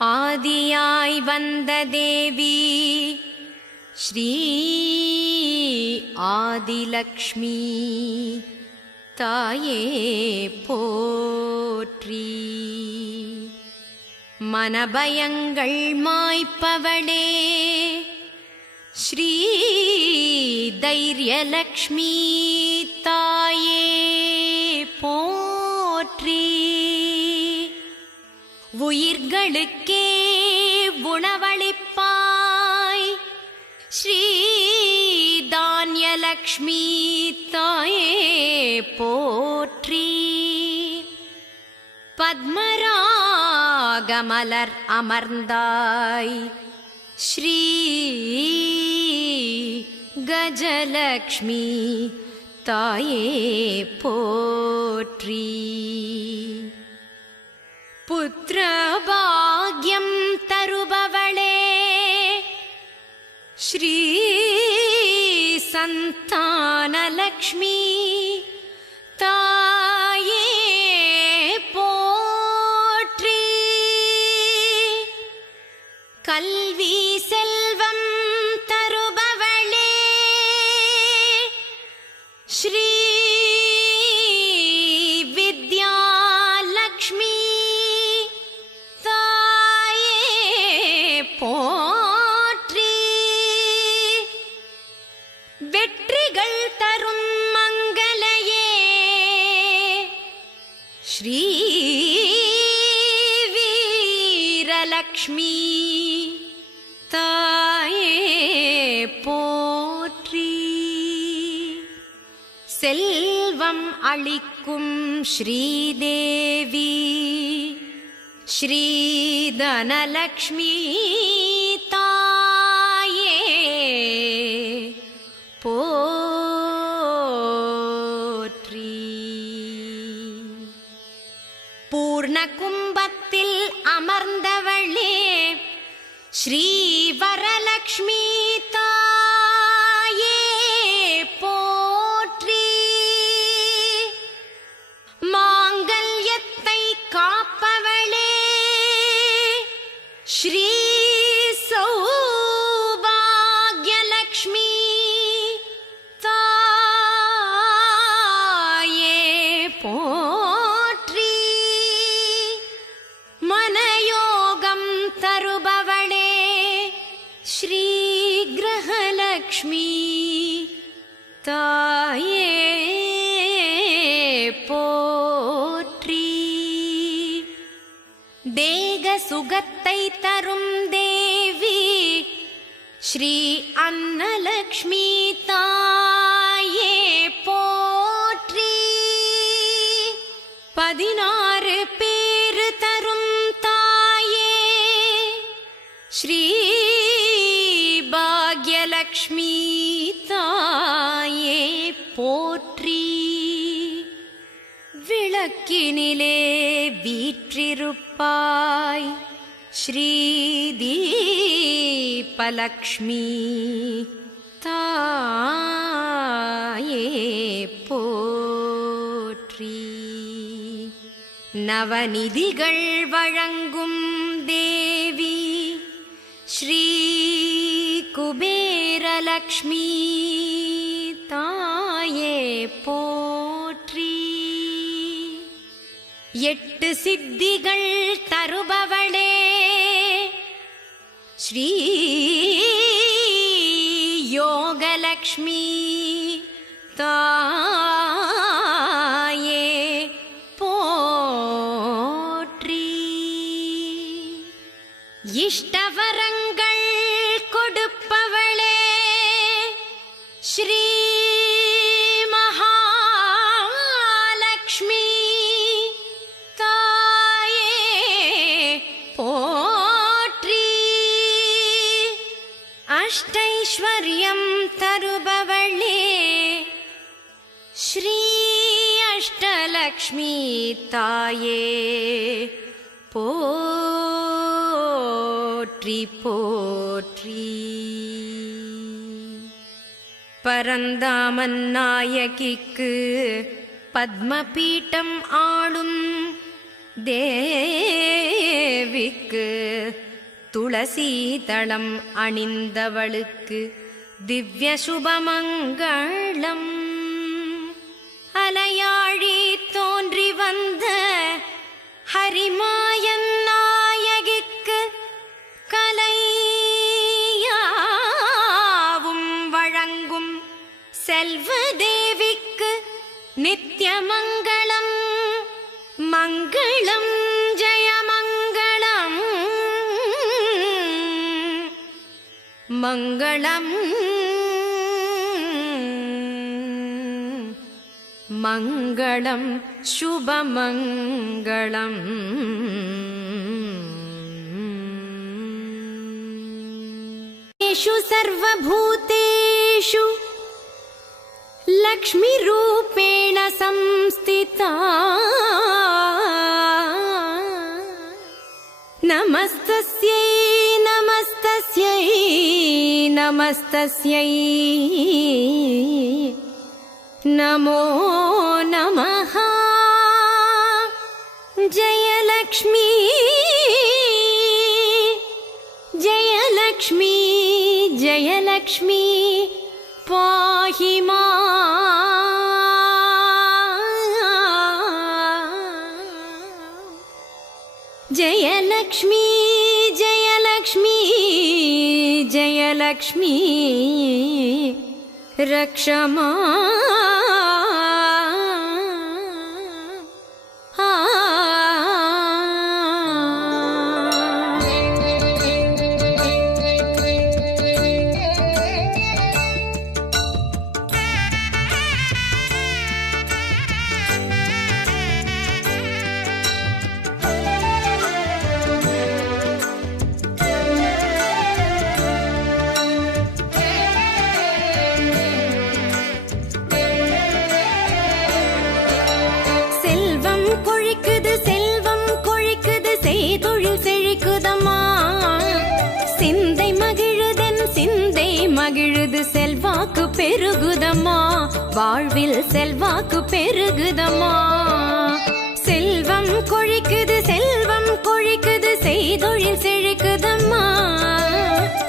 ஆதியாய் வந்த தேவி ஸ்ரீ ஆதிலக்ஷ்மி தாயே போற்றி. மனபயங்கள் மாய்ப்பவளே ஸ்ரீ தைரியலக்ஷ்மி தாயே போற்றி. உயிர்களுக்கே உணவளிப்பாய் ஸ்ரீ தான்யலக்ஷ்மி தாயே போற்றி. பத்மராகமலர் அமர்ந்தாய் ஸ்ரீ கஜலக்ஷ்மி தாயே போற்றி. புத்திரபாக்யம் தருபவளே ஸ்ரீ சந்தானலக்ஷ்மி தாயே போற்றி. கல்வி செல்வம் தருபவளே ஸ்ரீ வித்யாலக்ஷ்மி தாயே போற்றி. வெற்றிகள் தரும் மங்களையே ஸ்ரீ வீரலக்ஷ்மி தாயே போற்றி. செல்வம் அளிக்கும் ஸ்ரீதேவி ஸ்ரீதனலக்ஷ்மி தாயே போற்றி. பூர்ண கும்பத்தில் அமர்ந்தவளே ஸ்ரீ வரலக்ஷ்மி தாயே போற்றி. மாங்கல்யத்தை காப்பவளே ஸ்ரீ சௌபாக்யலக்ஷ்மி தாயே போற்றி. மனயோகம் தருபவளே ஸ்ரீ கிரகலக்ஷ்மி தாயே போற்றி. தேக சுகத்தை தரும் தேவி ஸ்ரீ அன்னலக்ஷ்மி தாயே போற்றி. 16 பேரு தரும் தாயே ஸ்ரீ பாக்யலக்ஷ்மி தாயே போற்றி. விளக்கினிலே வீற்றிருப்பாய் ஸ்ரீ தீபலக்ஷ்மி தாயே போற்றி. நவநிதிகள் வழங்கும் தேவி ஸ்ரீ குபேரலக்ஷ்மி தாயே போற்றி. 8 சித்திகள் தருபவளே ஸ்ரீ யோகலக்ஷ்மி தாயே போற்றி. இஷ்டவரங்கள் கொடுப்பவளே ஸ்ரீ மகாலக்ஷ்மி தாயே போற்றி. அஷ்டைஸ்வர்யம் தருபவளே ஸ்ரீ அஷ்டலக்ஷ்மி தாயே போற்றி போற்றி. பரந்தாமன் நாயகிக்கு பத்மபீட்டம் ஆளும் தேவிக்கு துளசீதளம் அணிந்தவளுக்கு திவ்ய சுபமங்களம். அலையாழி தோன்றி வந்த ஹரிமாயன் நாயகிக்கு கலையாவும் வழங்கும் செல்வ தேவிக்கு நித்ய மங்களம். மங்களம் ஜெயமங்களம் மங்களம் மங்களம் சுபமங்களம். சர்வபூதேஷு லக்ஷ்மிரூபேண संस्थिता நமஸ்தஸ்யை நமஸ்தஸ்யை நமஸ்தஸ்யை நமோ நமः. ஜெயலக்ஷ்மி ஜெயலக்ஷ்மி ஜெயலக்ஷ்மி பாஹி மாம். ஜெயலக்ஷ்மி ஜெயலக்ஷ்மி ஜெயலக்ஷ்மி ரக்ஷ கொழிக்குது செல்வம் கொழிக்குது செய்தொழில் செழிக்குதம்மா. சிந்தை மகிழுதென் சிந்தை மகிழுது செல்வாக்கு பெருகுதம்மா. வாழ்வில் செல்வாக்கு பெருகுதம்மா. செல்வம் கொழிக்குது செல்வம் கொழிக்குது செய்தொழில் செழிக்குதம்மா.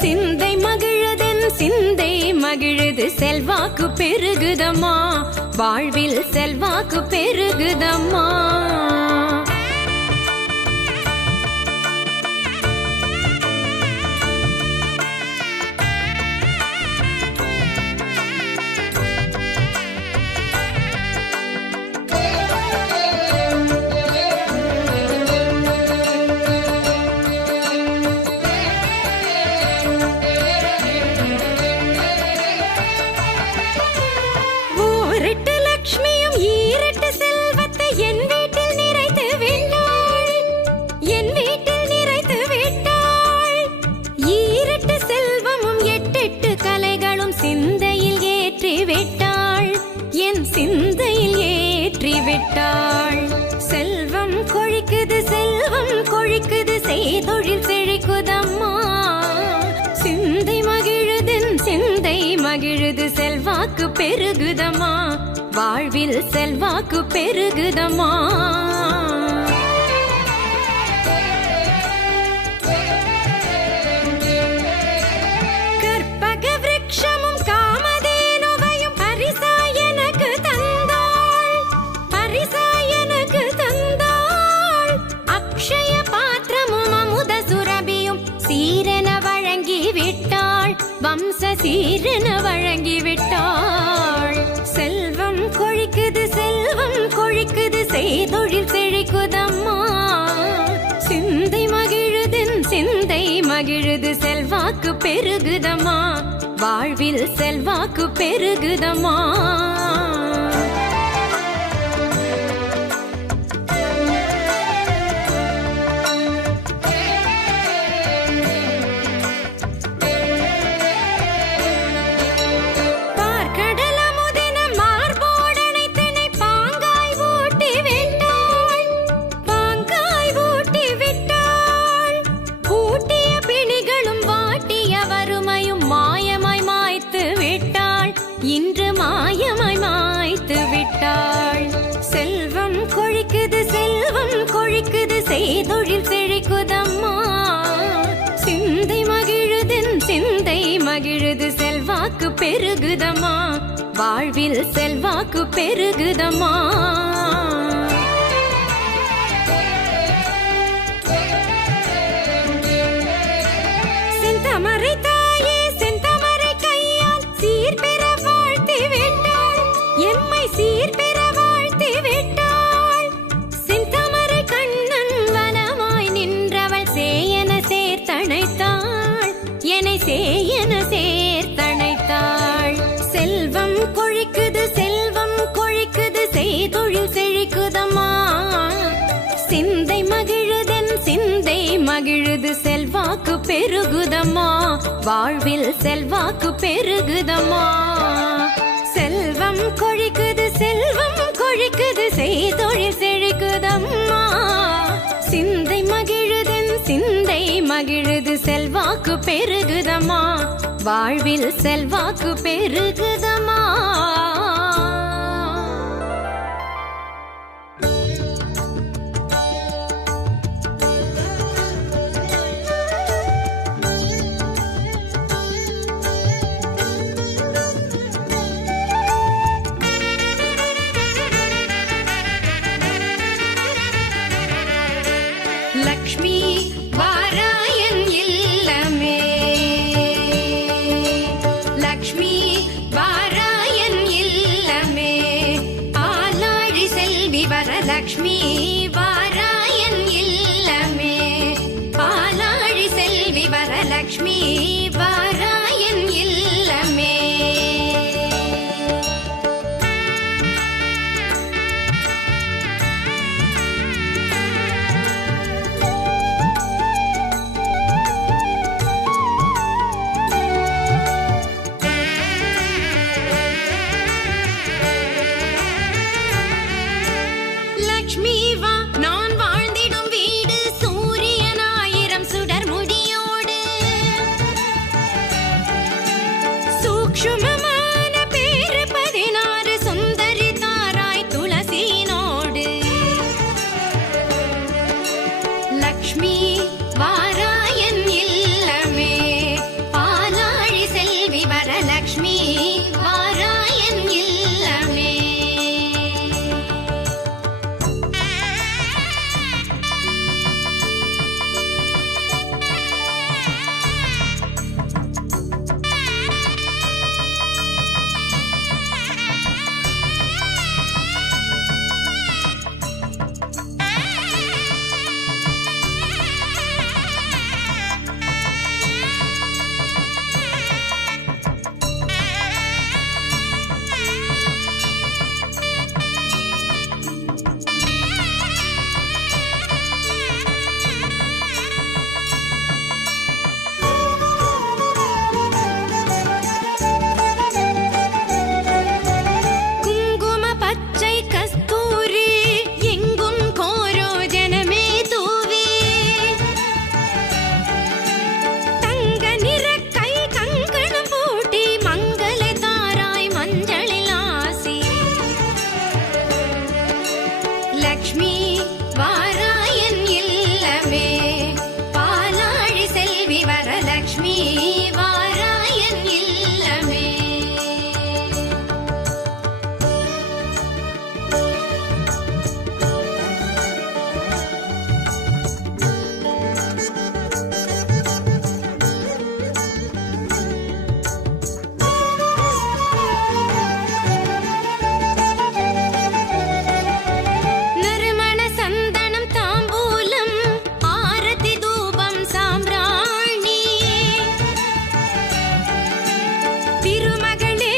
சிந்தை மகிழுதென் சிந்தை மகிழுது செல்வாக்கு பெருகுதம்மா. வாழ்வில் செல்வாக்கு பெருகுதம்மா. செல்வம் கொழிக்குது செல்வம் கொழிக்குது செய்தொழில் செழிக்குதம்மா. சிந்தை மகிழுதென் சிந்தை மகிழுது செல்வாக்கு பெருகுதம்மா. வாழ்வில் செல்வாக்கு பெருகுதம்மா. வம்ச சீரன வழங்கிவிட்டாள். செல்வம் கொழிக்குது செல்வம் கொழிக்குது செய்தொழில் செழிக்குதம்மா. சிந்தை மகிழுதென் சிந்தை மகிழுது செல்வாக்கு பெருகுதம்மா. வாழ்வில் செல்வாக்கு பெருகுதம்மா. இன்று மாயமாய் மாய்த்து விட்டாள். செல்வம் கொழிக்குது செல்வம் கொழிக்குது செய்தொழில் செழிக்குதம்மா. பெருகுதம்மா, வாழ்வில் செல்வாக்கு பெருகுதம்மா. செந்தமரை தாயே செந்தமரை கையால் சீர்பெற வாழ்த்தி விட்டாள், எம்மை சீர்பெற வாழ்த்தி விட்டாள். செந்தமரை கண்ணன் வனமாய் நின்றவள் சேயன சேர்த்தணைத்தாள், என்னை சேயன சேர்த்தணைத்தாள். செல்வம் கொழிக்குது செல்வம் கொழிக்குது, செய்தொழில் செழிக்குதம்மா. சிந்தை மகிழுதென் சிந்தை மகிழுது, செல்வாக்கு பெருகுதம்மா, வாழ்வில் செல்வாக்கு பெருகுதம்மா. செல்வம் கொழிக்குது செல்வம் கொழிக்குது, செய்தொழில் செழிக்குதம்மா. சிந்தை மகிழுதென் சிந்தை மகிழுது, செல்வாக்கு பெருகுதம்மா, வாழ்வில் செல்வாக்கு பெருகுதம்மா. லக்ஷ்மி வாராயன் இல்லமே, லக்ஷ்மி வாராயன் இல்லமே, ஆலாழி செல்வி வரலக்ஷ்மி வாராயன் இல்லமே, ஆலாழி செல்வி வரலக்ஷ்மி வாராயன் இல்லமே. லக்ஷ்மி வா நான் வாழ்ந்திடும் வீடு, சூரியன் 1000 சுடர் முடியோடு, சூக்ஷ்மமான பேரு 16 சுந்தரி தாராய் துளசினோடு. லக்ஷ்மி வாராயன் இல்லமே, பாலாழி செல்வி வரலக்ஷ்மி வாராயன் இல்லமே. குங்கும பச்சை கஸ்தூரி எங்கும் கோரோ ஜனமே தூவி, தங்க நிற கை கங்கணம் பூட்டி மங்கள தாராய் மஞ்சளில் ஆசி. லக்ஷ்மி வாராயன் இல்லமே, பாலாழி செல்வி வரலக்ஷ்மி வாராயன் இல்லமே. நறுமண சந்தனம் தாம்பூலம் ஆரத்தி தூபம் சாம்பிராணி, திருமகளே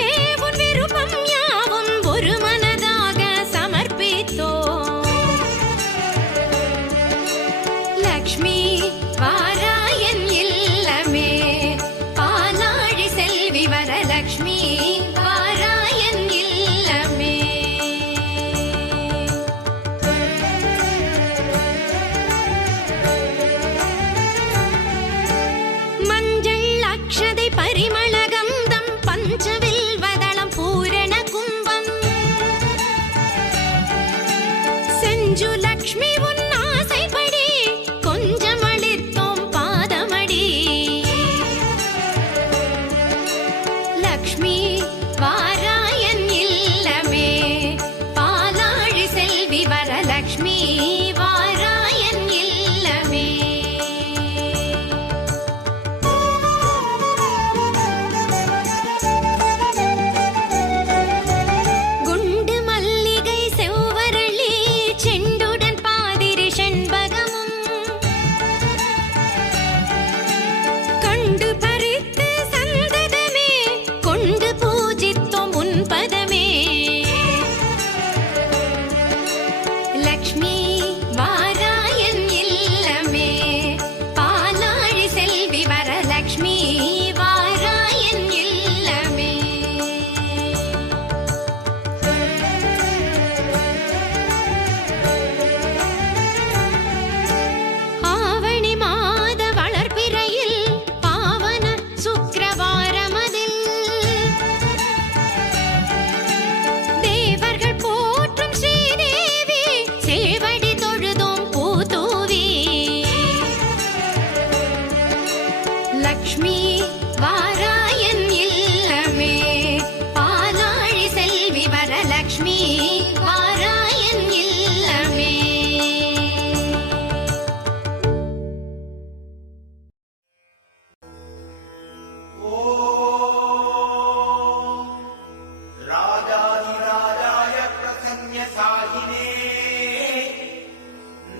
உன் விருப்பம் யாவும் ஒரு மனதாக சமர்ப்பித்தோம். லக்ஷ்மி வாராயன் இல்லமே, பாலாழி செல்வி வரலக்ஷ்மி வாராயன் இல்லமே. மஞ்சள் அக்ஷதை பரிமள கந்தம் பஞ்சவில் வதளம் பூரண கும்பம், செஞ்சு லக்ஷ்மி உன் ஆசைப்படி கொஞ்சம் அளித்த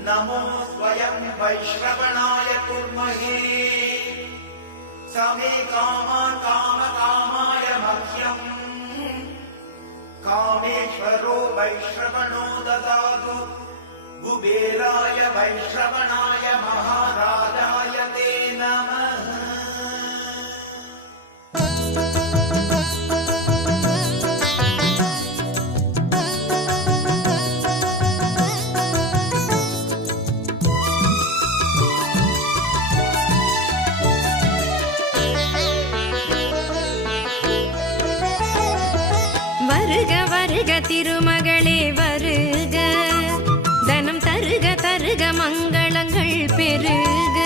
नमो स्वयं वैश्रवणाय कुर्महे समे कामाय मह्यम् कामेश्वरो वैश्रवणो ददातु कुबेराय वैश्रवणाय महाराजाय ते नमः। வருக வருக திருமகளே வருக, தனம் தருக தருக மங்களங்கள் பெருக.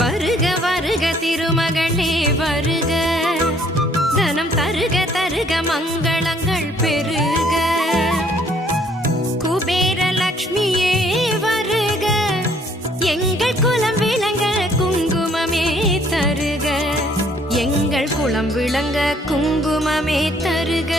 வருக வருக திருமகளே வருக, தனம் தருக தருக மங்களங்கள் பெருக. குபேர லக்ஷ்மியே வருக, எங்கள் குலம் விளங்க குங்குமமே தருக, எங்கள் குலம் விளங்க குங்குமமே தருக.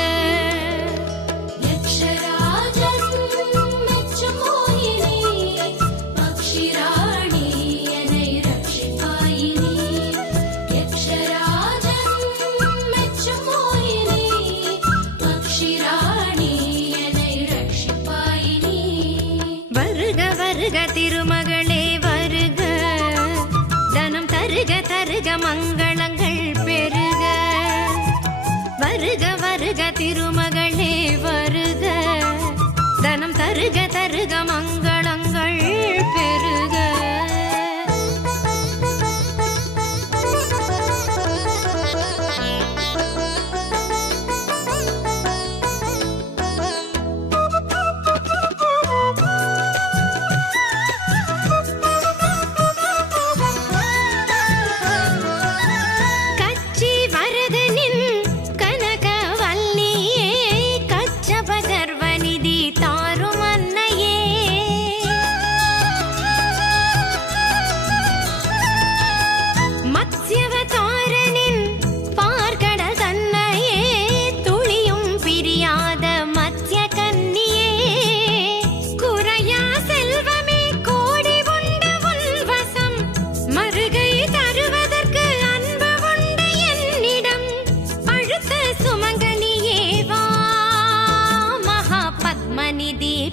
வருக வருக திருமகளே வருக, தனம் தருக தருக மங்களங்கள் பெருக. வருக வருக திருமகளே வருக, தனம் தருக தருக மங்களங்கள் பெருக.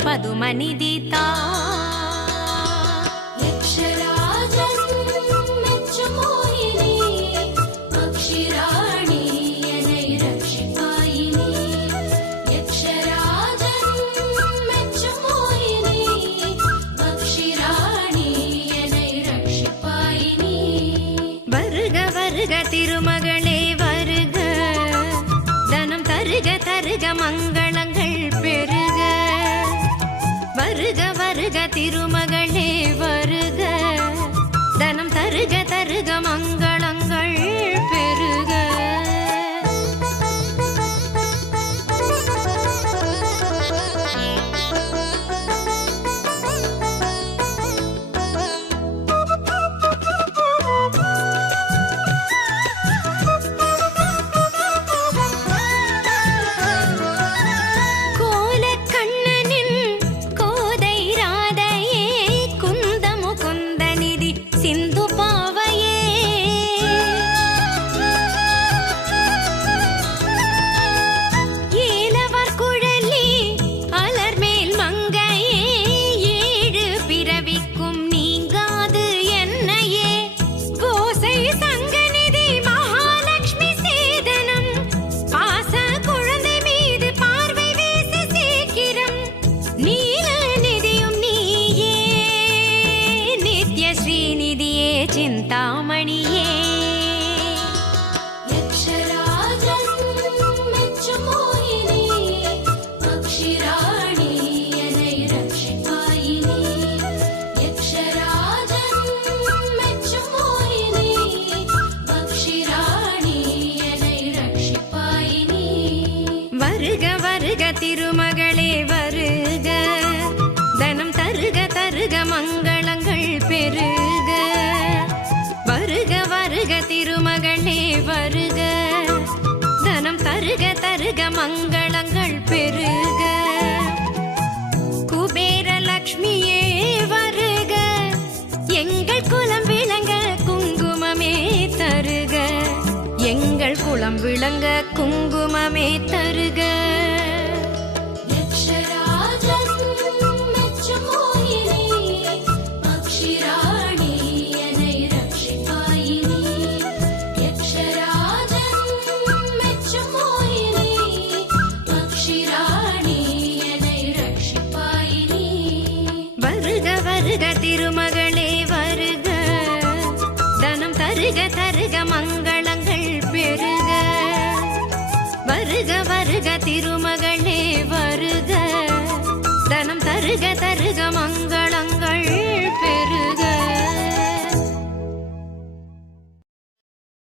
பதுமநிதி தா வருக வருக திருமகளே வருக, தனம் தருக தருக மங்களங்கள் பெருக. வருக வருக திருமகளே வருக, தனம் தருக தருக மங்களங்கள் பெருக. வருக வருக திருமகளே வருக, தனம் தருக தருக மங்களங்கள் பெருக. வருக வருக திருமகளே வருக, தனம் தருக தருக மங்களங்கள் பெருக. குபேர லக்ஷ்மியே விளங்க குங்குமமே தருக. வருக திருமகளே வருக, தனம் தருக தருக மங்களங்கள் பெருக. வருக வருக திருமகளே வருக, தனம் தருக தருக மங்கள